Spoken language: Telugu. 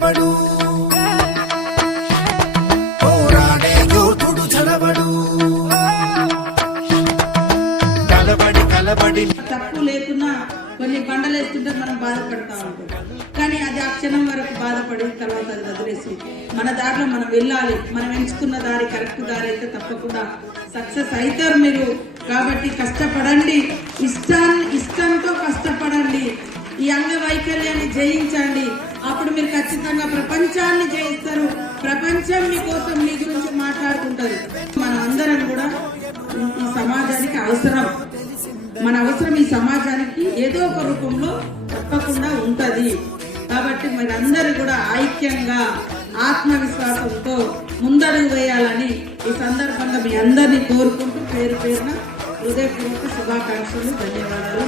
నిలబడు, పోరాడే యోధుడు చలబడు. కలబడి కలబడి తప్పు లేకున్నా కొన్ని బండలు వేస్తుంటే మనం బాధపడతా ఉంటాం, కానీ అది ఆ క్షణం వరకు బాధపడిన తర్వాత అది వదిలేసి మన దారిలో మనం వెళ్ళాలి. మనం ఎంచుకున్న దారి కరెక్ట్ దారి అయితే తప్పకుండా సక్సెస్ అవుతారు మీరు. కాబట్టి కష్టపడండి, ఇష్టంతో కష్టపడండి, ఈ అంగవైకల్యాన్ని జయించండి. అప్పుడు మీరు ఖచ్చితంగా ప్రపంచాన్ని జయిస్తారు. ప్రపంచం మీకోసం మీ గురించి మాట్లాడుకుంటది. మనం అందరం కూడా ఈ సమాజానికి అవసరం. మన అవసరం ఈ సమాజానికి ఏదో ఒక రూపంలో తప్పకుండా ఉంటది. కాబట్టి మరి అందరూ కూడా ఐక్యంగా ఆత్మవిశ్వాసంతో ముందడుగు వేయాలని ఈ సందర్భంగా మీ అందరినీ కోరుకుంటూ పేరు పేరున హృదయపూర్వక శుభాకాంక్షలు, ధన్యవాదాలు.